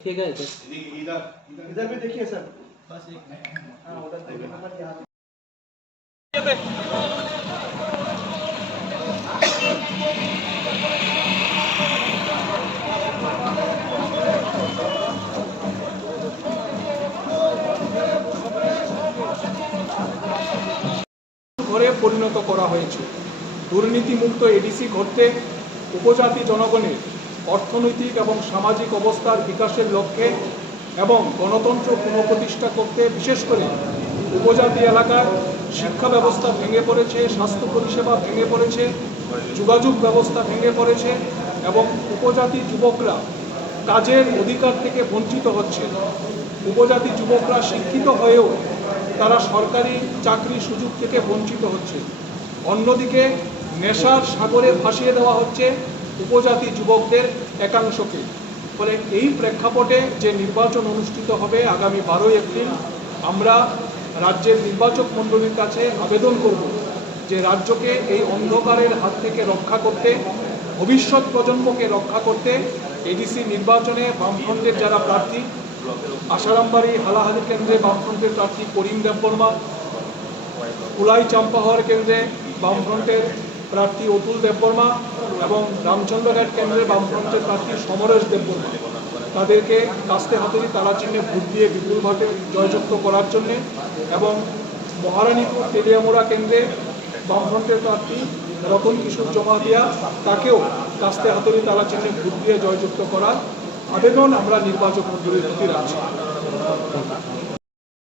ठीक है सर, इधर इधर भी देखिए सर, बस एक हाँ उधर देखिए नंबर यहाँ ঘরে পরিণত করা হয়েছে। দুর্নীতিমুক্ত এডিসি ঘটতে উপজাতি জনগণের অর্থনৈতিক এবং সামাজিক অবস্থার বিকাশের লক্ষ্যে এবং গণতন্ত্র পুনঃপ্রতিষ্ঠা করতে বিশেষ করে উপজাতি এলাকার শিক্ষা ব্যবস্থা ভেঙে পড়েছে, স্বাস্থ্য পরিষেবা ভেঙে পড়েছে, যোগাযোগ ব্যবস্থা ভেঙে পড়েছে এবং উপজাতি যুবকরা কাজের অধিকার থেকে বঞ্চিত হচ্ছে। উপজাতি যুবকরা শিক্ষিত হয়েও তারা সরকারি চাকরি সুযোগ থেকে বঞ্চিত হচ্ছে। অন্যদিকে নেশার সাগরে ভাসিয়ে দেওয়া হচ্ছে উপজাতি যুবকদের একাংশকে। ফলে এই প্রেক্ষাপটে যে নির্বাচন অনুষ্ঠিত হবে আগামী 12 এপ্রিল, আমরা রাজ্যের নির্বাচক মণ্ডলীর কাছে আবেদন করব যে রাজ্যকে এই অন্ধকারের হাত থেকে রক্ষা করতে, ভবিষ্যৎ প্রজন্মকে রক্ষা করতে এডিসি নির্বাচনে বামফ্রন্টের যারা প্রার্থী, আসারামবাড়ি হালাহালি কেন্দ্রে বামফ্রন্টের প্রার্থী করিম দেববর্মা, কুলাই চাম্পাহার কেন্দ্রে বামফ্রন্টের প্রার্থী অতুল দেববর্মা এবং রামচন্দ্রঘাট কেন্দ্রে বামফ্রন্টের প্রার্থী সমরেশ দেববর্মা, তাদেরকে কাস্তে হাতুড়ি তালা চিহ্নে ভোট দিয়ে বিপুলভাবে জয়যুক্ত করার জন্যে এবং মহারানীপুর তেলিয়ামোড়া কেন্দ্রে বামফ্রন্টের প্রার্থী রতন কিশোর জমাতিয়া, তাকেও কাস্তে হাতুড়ি তালা চিহ্নে ভোট দিয়ে জয়যুক্ত করার আবেদন আমরা নির্বাচক মণ্ডলীর প্রতি রাখছি।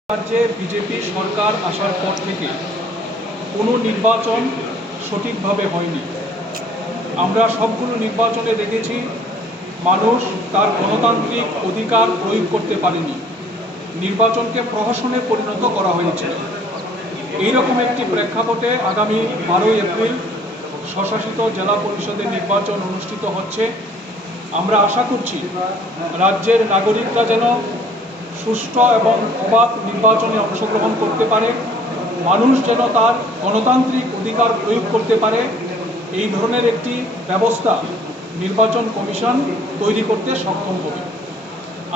রাজ্যে বিজেপি সরকার আসার পর থেকে কোনো নির্বাচন সঠিকভাবে হয়নি। আমরা সবগুলো নির্বাচনে দেখেছি মানুষ তার গণতান্ত্রিক অধিকার প্রয়োগ করতে পারেনি, নির্বাচনকে প্রহসনে পরিণত করা হয়েছে। এইরকম একটি প্রেক্ষাপটে আগামী 12 এপ্রিল স্বশাসিত জেলা পরিষদের নির্বাচন অনুষ্ঠিত হচ্ছে। আমরা আশা করছি রাজ্যের নাগরিকরা যেন সুষ্ঠু এবং অবাধ নির্বাচনে অংশগ্রহণ করতে পারে, মানুষ যেন তার গণতান্ত্রিক অধিকার প্রয়োগ করতে পারে, এই ধরনের একটি ব্যবস্থা নির্বাচন কমিশন তৈরি করতে সক্ষম হবে।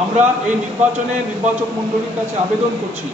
আমরা এই নির্বাচনে নির্বাচক মণ্ডলীর কাছে আবেদন করছি